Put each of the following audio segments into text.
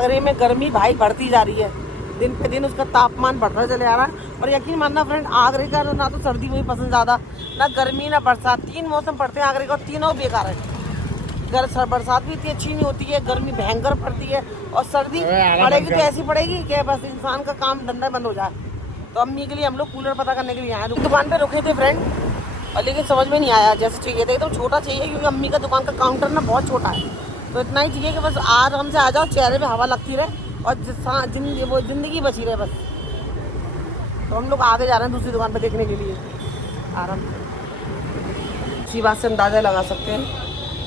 आगरे में गर्मी भाई बढ़ती जा रही है, दिन पे दिन उसका तापमान बढ़ता चले आ रहा है। और यकीन मानना फ्रेंड, आगरे का ना तो सर्दी मुझे पसंद ज़्यादा, ना गर्मी ना बरसात, 3 मौसम पड़ते हैं आगरे का और तीनों बेकार है। बरसात भी इतनी अच्छी नहीं होती है, गर्मी भयंकर पड़ती है और सर्दी पड़ेगी तो ऐसी पड़ेगी कि बस इंसान का काम धंधा बंद हो जाए। तो अम्मी के लिए हम लोग कूलर पता करने के लिए आए, दुकान पे रुके थे फ्रेंड, और लेकिन समझ में नहीं आया जैसे चाहिए था, एकदम छोटा चाहिए क्योंकि अम्मी का दुकान का काउंटर ना बहुत छोटा है। तो इतना ही चाहिए कि बस आराम से आ जाओ, चेहरे पे हवा लगती रहे और वो जिंदगी बची रहे बस। तो हम लोग आगे जा रहे हैं दूसरी दुकान पे देखने के लिए आराम से। इसी बात से अंदाज़ा लगा सकते हैं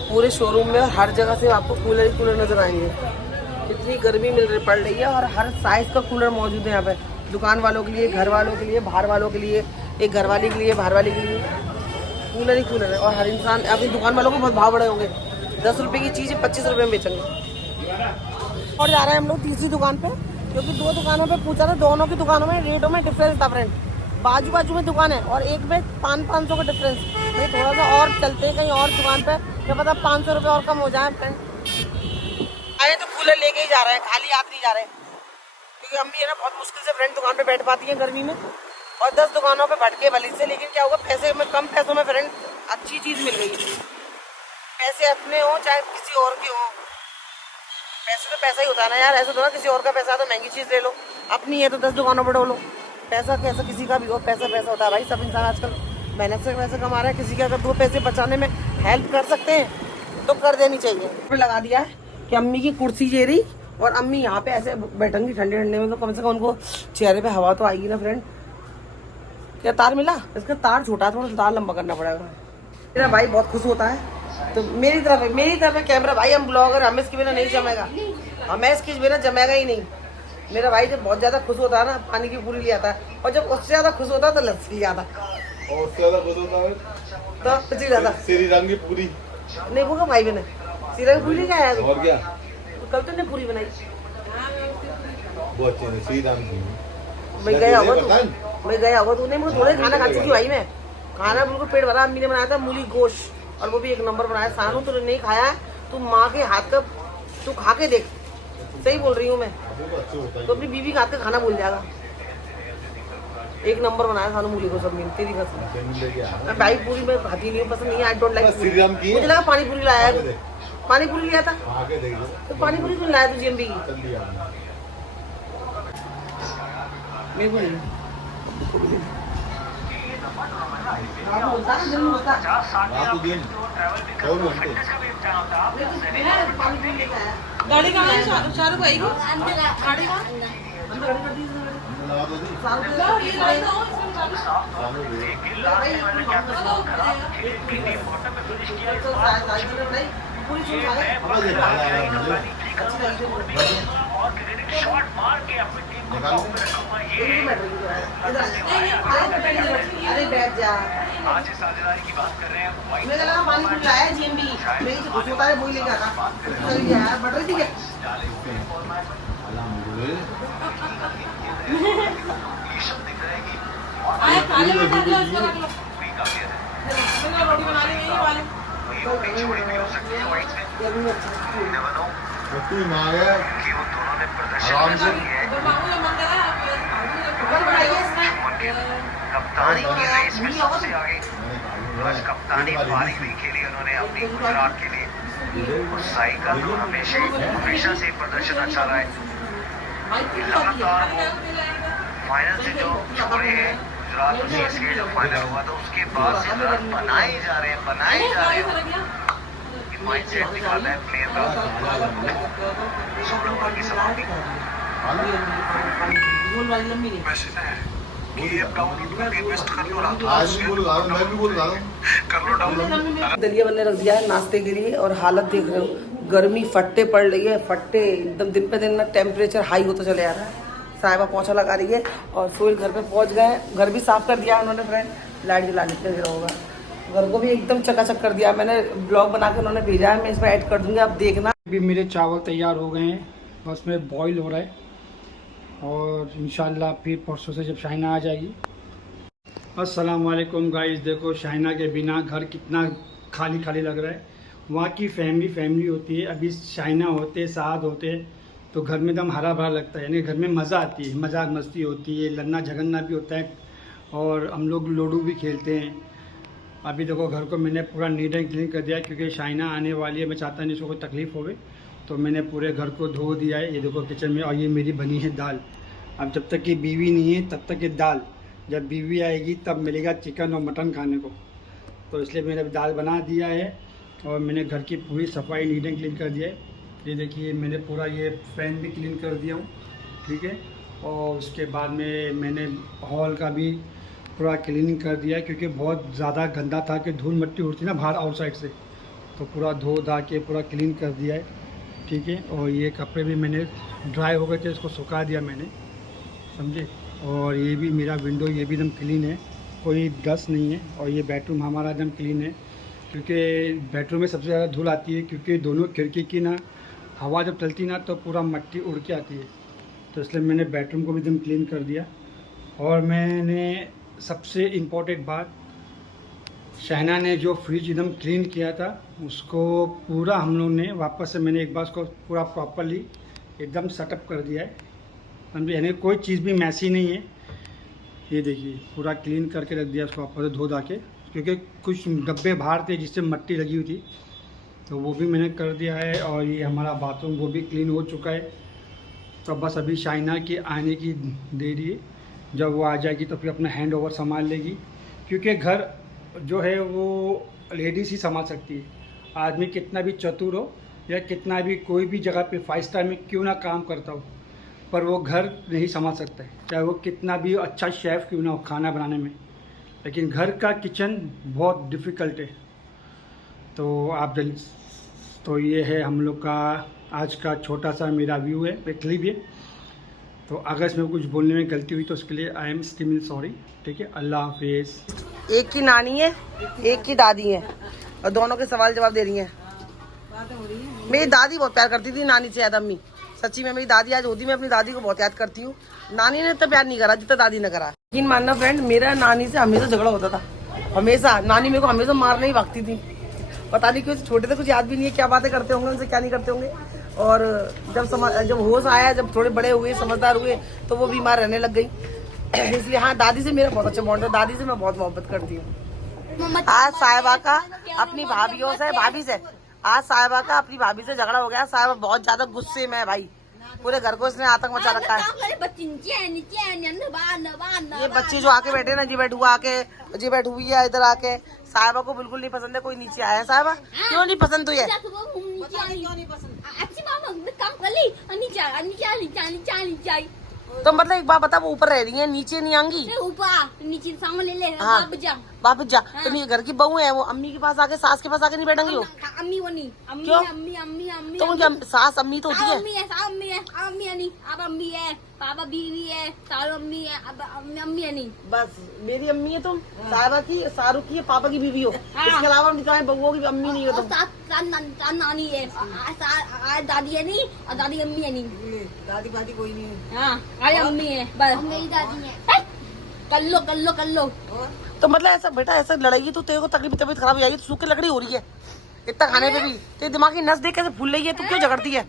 पूरे शोरूम में हर जगह से आपको कूलर ही कूलर नज़र आएंगे। इतनी गर्मी पड़ रही है और हर साइज़ का कूलर मौजूद है यहाँ पे, दुकान वालों के लिए, घर वालों के लिए, बाहर वालों के लिए, एक घर वाली के लिए, बाहर वाली के लिए, कूलर ही कूलर है। और हर इंसान, अपनी दुकान वालों को बहुत भाव बड़े होंगे, 10 रुपये की चीज़ 25 रुपये में बेचेंगे। और जा रहे हैं हम लोग तीसरी दुकान पे, क्योंकि 2 दुकानों पे पूछा था, दोनों की दुकानों में रेटों में डिफरेंस था फ्रेंड। बाजू बाजू में दुकान है और एक में 500 का डिफरेंस। भाई थोड़ा सा और चलते हैं कहीं और दुकान पे, क्या पता 500 रुपये और कम हो जाए फ्रेंड। आए तो कूलर लेके ही जा रहे हैं, खाली हाथ नहीं जा रहे, क्योंकि अम्मी है ना बहुत मुश्किल से फ्रेंड दुकान पे बैठ पाती हैं गर्मी में, और 10 दुकानों पे भटके भली से। लेकिन क्या होगा, पैसे में, कम पैसों में फ्रेंड अच्छी चीज़ मिल गई है। पैसे अपने हो चाहे किसी और के हो, पैसे तो पैसा ही होता है ना यार। ऐसा तो ना किसी और का पैसा तो महंगी चीज़ ले लो, अपनी है तो 10 दुकानों पर डोलो। पैसा कैसा किसी का भी हो, पैसा पैसा होता है भाई। सब इंसान आजकल मेहनत से पैसे कमा रहे हैं, किसी के अगर 2 पैसे बचाने में हेल्प कर सकते हैं तो कर देनी चाहिए। लगा दिया है कि अम्मी की कुर्सी ये रही और अम्मी यहाँ पे ऐसे बैठेंगी ठंडे ठंडे में, तो कम से कम उनको चेहरे पे हवा तो आएगी ना फ्रेंड। क्या तार मिला? इसका तार छोटा है, थोड़ा सा तार लंबा करना पड़ेगा। मेरा भाई बहुत खुश होता है, तो मेरी तरफ कैमरा भाई, हम ब्लॉगर, हमें इसके बिना नहीं जमेगा, हमें इसके बिना जमेगा ही नहीं। मेरा भाई जब बहुत ज्यादा खुश होता है ना, पानी की पूरी ले आता है, और जब उससे ज्यादा खुश होता है तो लस्सी ले आता है, और उससे ज्यादा खुश होता है तो कुछ ज्यादा श्री राम की पूरी नहीं होगा भाई मैंने सीरा की पूरी क्या है और क्या, तो कल तो ने पूरी बनाई। वो अच्छे ने श्री राम की। मैं गया होगा तूने, मुझे थोड़ा खाना खा चुकी भाई। मैं खाना बिल्कुल पेट भरा, अम्मी ने बनाया था मूली गोश्त, और वो भी 1 नंबर बनाया। सानू तूने नहीं खाया, तू माँ के हाथ का तू खा के देख, सही बोल रही हूँ मैं, तो अपनी बीवी के हाथ का खाना भूल जाएगा। 1 नंबर बनाया सानू मूली गोश्त, सब तेरी कसम। भाई पूरी मैं खाती नहीं हूँ, पसंद नहीं है, आई डोंट लाइक। मुझे लगा पानी पूरी लाया है, पानी पूरी लिया था, तो पानी पूरी क्यों लाया तुझे अम्बी की? मेरे को नहीं गाड़ी कहाँ है? शाहरुख भाई की गाड़ी कहाँ? शॉट मार के अपनी टीम को टॉप पे रखूंगा। अरे बैठ जा, आज इस साझेदारी की बात कर रहे हैं। मैं लगा पानी पूरी लाया जीएमबी, मैं तो कुछ होता है वही लेके आता चल यार, बट रही थी क्या? आए खाने में डाल लो, इसको रख लो, मैं रोटी बना ली नहीं वाले तू ना गया कि वो दोनों ने प्रदर्शन आराम से कप्तानी की रेस में सबसे आगे, बस कप्तानी पारी नहीं खेली उन्होंने अपनी गुजरात के लिए, और साइकिल तो हमेशा से प्रदर्शन अच्छा रहा है। लगातार वो फाइनल से जो छोड़े हैं गुजरात और सीएसके, जो फाइनल हुआ था उसके बाद से रन बनाए जा रहे हैं। माइंडसेट दिखाता है प्लेयर का। 16 ओवर की समाप्ति मैसेज है कि अब डाउन पे इन्वेस्ट कर लो, आज भी बोल रहा हूं, मैं भी बोल रहा हूं, कर लो डाउन। दलिया बनने रख दिया है नाश्ते के लिए, और हालत देख रहे हो, गर्मी फट्टे पड़ रही है, फट्टे एकदम। दिन पे दिन ना टेम्परेचर हाई होता चले जा रहा है। साहिबा पोछा लगा रही है और सोहेल घर पे पहुंच गए, घर भी साफ कर दिया उन्होंने फ्रेंड, लाइट जला देते होगा, घर को भी एकदम चकाचक कर दिया। मैंने ब्लॉग बना के उन्होंने भेजा है, मैं इसमें ऐड कर दूंगी, आप देखना। अभी मेरे चावल तैयार हो गए हैं, बस में बॉईल हो रहा है, और इंशाल्लाह फिर परसों से जब शाइना आ जाएगी। अस्सलाम वालेकुम गाइस, देखो शाइना के बिना घर कितना खाली खाली लग रहा है। वहाँ की फैमिली होती है, अभी शाइना होते, साद होते, तो घर में एकदम हरा भरा लगता है, यानी घर में मज़ा आती है, मजाक मस्ती होती है, लड़ना झगड़ना भी होता है और हम लोग लूडो भी खेलते हैं। अभी देखो घर को मैंने पूरा नीट एंड क्लीन कर दिया है क्योंकि शाइना आने वाली है, मैं चाहता नहीं इसको कोई तकलीफ़ होवे, तो मैंने पूरे घर को धो दिया है। ये देखो किचन में, और ये मेरी बनी है दाल। अब जब तक कि बीवी नहीं है तब तक ये दाल, जब बीवी आएगी तब मिलेगा चिकन और मटन खाने को, तो इसलिए मैंने दाल बना दिया है और मैंने घर की पूरी सफाई नीट एंड क्लीन कर दिया है। ये देखिए मैंने पूरा ये फैन भी क्लीन कर दिया हूँ, ठीक है। और उसके बाद में मैंने हॉल का भी पूरा क्लीनिंग कर दिया है क्योंकि बहुत ज़्यादा गंदा था कि धूल मिट्टी उड़ती ना बाहर आउटसाइड से, तो पूरा धो धा के पूरा क्लीन कर दिया है, ठीक है। और ये कपड़े भी मैंने ड्राई हो गए थे, इसको सुखा दिया मैंने, समझे। और ये भी मेरा विंडो ये भी एकदम क्लीन है, कोई डस्ट नहीं है। और ये बेडरूम हमारा एकदम क्लीन है क्योंकि बेडरूम में सबसे ज़्यादा धूल आती है क्योंकि दोनों खिड़की की ना हवा जब चलती ना तो पूरा मिट्टी उड़ के आती है, तो इसलिए मैंने बेडरूम को भी एकदम क्लीन कर दिया। और मैंने सबसे इम्पोर्टेंट बात, शहना ने जो फ्रिज एकदम क्लीन किया था उसको पूरा हम लोग ने वापस से मैंने एक बार उसको पूरा प्रॉपरली एकदम सेटअप कर दिया है, समझे, यानी कोई चीज़ भी मैसी नहीं है। ये देखिए पूरा क्लीन करके रख दिया उसको वापस धो धा के, क्योंकि कुछ डब्बे बाहर थे जिससे मिट्टी लगी हुई थी, तो वो भी मैंने कर दिया है। और ये हमारा बाथरूम वो भी क्लीन हो चुका है, तो बस अभी शाइना के आने की देरी है, जब वो आ जाएगी तो फिर अपना हैंड ओवर संभाल लेगी, क्योंकि घर जो है वो लेडीज़ ही संभाल सकती है। आदमी कितना भी चतुर हो या कितना भी कोई भी जगह पे 5 स्टार में क्यों ना काम करता हो, पर वो घर नहीं संभाल सकता है, चाहे वो कितना भी अच्छा शेफ़ क्यों ना हो खाना बनाने में, लेकिन घर का किचन बहुत डिफ़िकल्ट है। तो आप तो ये है हम लोग का आज का छोटा सा मेरा व्यू है, क्लिप है। तो अगर इसमें कुछ बोलने में गलती हुई तो उसके लिए आई एम एक्सट्रीमली सॉरी, ठीक है। अल्लाह हाफिज़। एक की नानी है, एक की दादी है, और दोनों के सवाल जवाब दे रही हैं। मेरी दादी बहुत प्यार करती थी नानी से ज़्यादा अम्मी, सच्ची में मेरी दादी आज होती, मैं अपनी दादी को बहुत याद करती हूँ। नानी ने तो प्यार नहीं करा जितना दादी ने करा। यकीन मानना फ्रेंड, मेरा नानी से हमेशा झगड़ा होता था, हमेशा। नानी मेरे को हमेशा मारने ही भागती थी, पता नहीं क्यों, छोटे थे कुछ याद भी नहीं है क्या बातें करते होंगे उनसे क्या नहीं करते होंगे। और जब होश आया, जब थोड़े बड़े हुए समझदार हुए तो वो बीमार रहने लग गई, इसलिए हाँ दादी से मेरा बहुत अच्छा बॉन्ड है, दादी से मैं बहुत मोहब्बत करती हूँ। आज साहिबा का अपनी भाभीियों से आज साहिबा का अपनी भाभी से झगड़ा हो गया। साहिबा बहुत ज्यादा गुस्से में है भाई, पूरे घर को इसने आतंक मचा रखा है। ये बच्चे जो आके बैठे ना, जी बैठ हुई है इधर आके, साहिबा को बिल्कुल नहीं पसंद है कोई नीचे आया है। साहिबा क्यों नहीं पसंद तुझे? तो मतलब एक बात बता, वो ऊपर रह रही है नीचे नहीं आएंगी? ऊपर नीचे ले ले, हाँ वापस जा। हाँ। तो नहीं, घर की बहू है वो, अम्मी के पास आके सास के पास आके नहीं बैठेंगी वो? अम्मी वो नहीं, अम्मी क्यों? अम्मी अम्मी अम्मी तो उनकी सास अम्मी तो होती है। अम्मी है, अम्मी है, अम्मी है नहीं, अब अम्मी है, पापा बीवी है, सारू अम्मी है, अब अम्मी है नहीं। बस मेरी अम्मी है तुम, साहिबा की, शाहरुख की, पापा की बीवी हो, इसके अलावा बहुओं की अम्मी नहीं हो तुम। नानी है, दादी है नहीं, और दादी अम्मी है नहीं, दादी बादी कोई नहीं है। हाँ अरे अम्मी है, बस मेरी दादी है। कर लो। तो मतलब ऐसा बेटा, ऐसा लड़ाई तो तेरे को तकलीफ तबीयत खराब हो जाएगी, तो सूखी लकड़ी हो रही है इतना खाने पे भी, तेरे दिमाग की नस देख कैसे फूल रही है, तू क्यों झगड़ती है?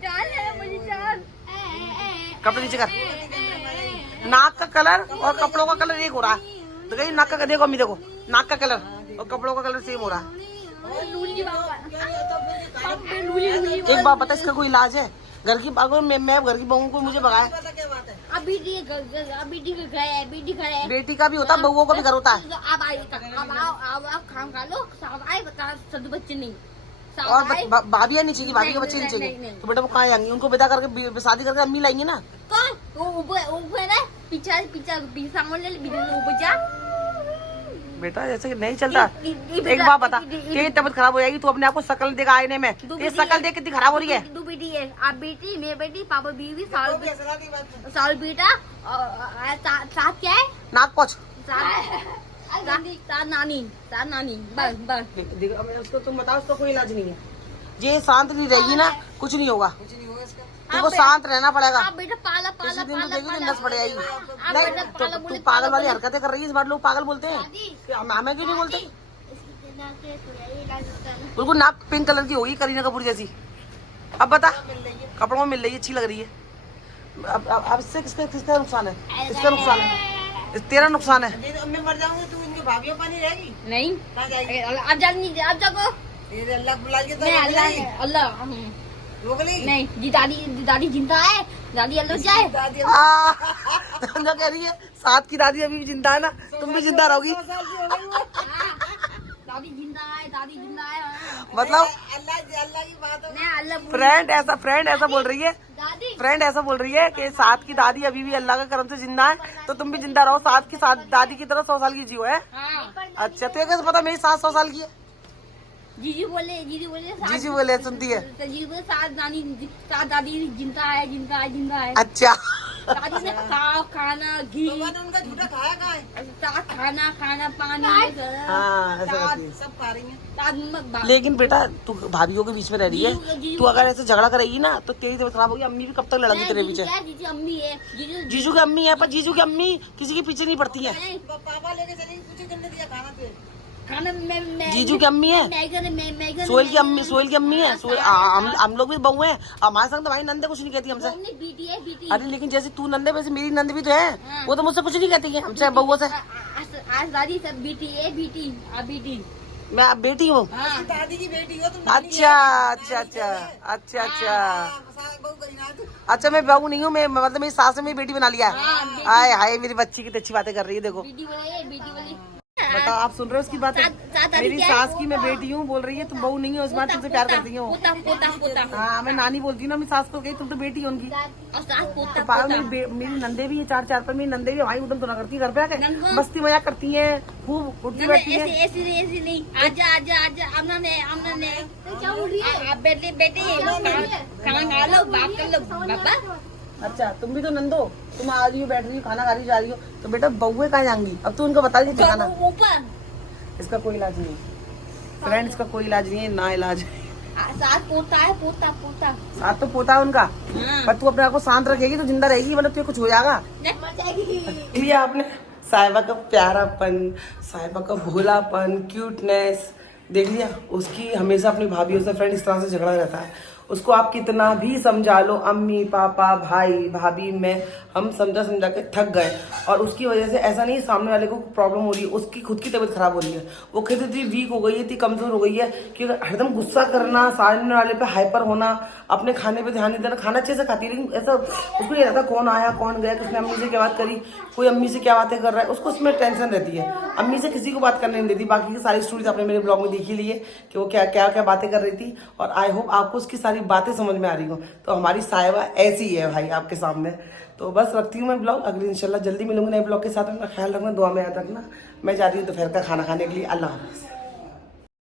कपड़े नीचे कर। नाक का कलर और कपड़ों का कलर एक हो रहा है, तो कहीं नाक का, देखो अम्मी देखो, नाक का कलर और कपड़ों का कलर सेम हो रहा है। एक बात बता, इसका कोई इलाज है? घर की अगर मैं घर की बहू को मुझे भगाए, बेटी का भी होता है, बहुओं का भी घर होता है। बच्चे नहीं, और भाभी नहीं चाहिए, भाभी के बच्चे नहीं चाहिए, तो बेटा वो कहाँ आएंगी? उनको विदा करके शादी करके अम्मी लाएंगे ना। बेटा ऐसे नहीं चलता। एक बात बता, तेरी तबीयत खराब हो जाएगी, तू अपने आप को शकल देखा आईने में, ये शकल देख कितनी खराब हो रही है। दो बेटी है, आप बेटी, मेरी बेटी, पापा बीवी, साल बेटा, साथ क्या है? नाक पोछ। नानी बस। उसको तुम बताओ, उसका कोई इलाज नहीं है। ये शांत नहीं रहेगी ना, कुछ नहीं होगा, तुमको शांत रहना पड़ेगा। बेटा पाला नस पड़ जाएगी। तू पागल वाली हरकतें कर रही है, इस बार लोग पागल बोलते हैं, हमें क्यों नहीं बोलते? बिल्कुल नाक पिंक कलर की होगी, करीना कपूर जैसी। अब बता, कपड़ों में मिल रही है, अच्छी लग रही है। अब इससे किसका किसका नुकसान है? इसका नुकसान है, तेरा नुकसान है। मैं मर जाऊंगी, तू इनकी भाभीयों का नहीं रहेगी। नहीं कहाँ जाएगी? अब जानी अब जाओ ये अल्लाह बुला के तो नहीं अल्लाह रोक लेगी। नहीं जी दादी जिंदा है, दादी अल्लाह जाए। दादी जो कह रही है साथ की दादी अभी भी जिंदा है ना, तुम भी जिंदा रहोगी। दादी जिंदा है मतलब अल्लाह की बात है अल्लाह फ्रेंड ऐसा बोल रही है, दादी फ्रेंड ऐसा बोल रही है कि साथ की दादी अभी भी अल्लाह का करम से जिंदा है, तो तुम भी जिंदा रहो साथ की साथ दादी की तरह 100 साल की जियो है। हाँ अच्छा, तो कैसे पता मेरी सास 100 साल की है? जीजू बोले जीजू बोले सुनती है। तो जीजू बोले साथ दादी जिंदा है अच्छा, दादी ने खाना घी उनका झूठा खाया कहाँ है? साथ खाना पानी हाँ, ऐसा करती है। सब खा रही है। लेकिन बेटा तू भाभीियों के बीच में रह रही है, जीजू- तू अगर ऐसे झगड़ा करेगी ना तो तेरी तबीयत खराब होगी। अम्मी भी कब तक लड़ेगी तेरे पीछे? जीजू अम्मी है जीजू की अम्मी है, पर जीजू की अम्मी किसी के पीछे नहीं पड़ती है। पापा लेके चलेंगे कुछ करने दिया खाना मैं जीजू की अम्मी है, सोहेल की अम्मी है। हम लोग भी बहू हैं, हमारे संग तो भाई नंदे कुछ नहीं कहती हमसे। बीटी है बीटी अरे लेकिन जैसे तू नंदे वैसे मेरी नंद भी तो है, वो तो मुझसे कुछ नहीं कहती है हमसे बहुओं से। आज दादी सब बीटी है बीटी मैं अब बेटी हूँ। दादी की बेटी हो तुम। अच्छा मैं बहू नहीं हूँ, मैं मतलब मेरी सास ने मेरी बेटी बना लिया है। आए हाय मेरी बच्ची कितनी अच्छी बातें कर रही है, देखो बेटी बोले बताओ, आप सुन रहे हो उसकी बातें? मेरी सास की मैं बेटी हूँ बोल रही है, तुम बहू नहीं हो, इस बात तुमसे प्यार करती हो। पोता हाँ, मैं नानी बोलती हूँ ना मेरी सास को, कही तुम तो बेटी हो उनकी। और सास पोता तो पागल मेरी नंदे भी है, 4 पर मेरी नंदे भी भाई उधम तो ना करती है, घर पे आके मस्ती मजाक करती है, खूब उठती बैठती है। ऐसी नहीं आजा अमना ने क्या बोल रही है? बेटे खाना खा लो बाप कर लो पापा। अच्छा, तुम भी तो नंदो, तुम आ रही हो बैठ रही हो खाना खा रही जा रही हो, तो बेटा बहुए कहाँ जाएंगी? अब तू उनको बता दी ठिकाना। ऊपर इसका कोई इलाज नहीं, फ्रेंड इसका कोई इलाज नहीं है, ना इलाज। साथ पोता है पोता साथ तो पोता है उनका, पर तू अपने आप को शांत रखेगी तो जिंदा रहेगी, मतलब तुझे कुछ हो जाएगा। मर जाएगी। लिया आपने साहिबा का प्यारापन, साहिबा का भोलापन, क्यूटनेस देख लिया। उसकी हमेशा अपनी भाभीयों से फ्रेंड इस तरह से झगड़ा रहता है। उसको आप कितना भी समझा लो, अम्मी पापा भाई भाभी में हम समझा के थक गए, और उसकी वजह से ऐसा नहीं सामने वाले को प्रॉब्लम हो रही है, उसकी खुद की तबीयत खराब हो रही है। वो खुद इतनी वीक हो गई है, इतनी कमजोर हो गई है कि हरदम गुस्सा करना, सामने वाले पे हाइपर होना, अपने खाने पे ध्यान नहीं देना। खाना अच्छे से खाती है लेकिन ऐसा उसको ये रहता कौन आया कौन गया, किसने अम्मी से क्या बात करी, कोई अम्मी से क्या बातें कर रहा है, उसको उसमें टेंशन रहती है। अम्मी से किसी को बात करने नहीं देती। बाकी की सारी स्टोरीज आपने मेरे ब्लॉग में देखी ली है कि वो क्या क्या क्या बातें कर रही थी, और आई होप आपको उसकी सारी बातें समझ में आ रही हो। तो हमारी साहिबा ऐसी है भाई आपके सामने। तो बस रखती हूँ मैं ब्लॉग, अगली इंशाल्लाह जल्दी मिलूंगी नए ब्लॉग के साथ। अपना ख्याल रखना, दुआ में याद रखना। मैं जा रही हूँ दोपहर का खाना खाने के लिए। अल्लाह हाफ़िज़।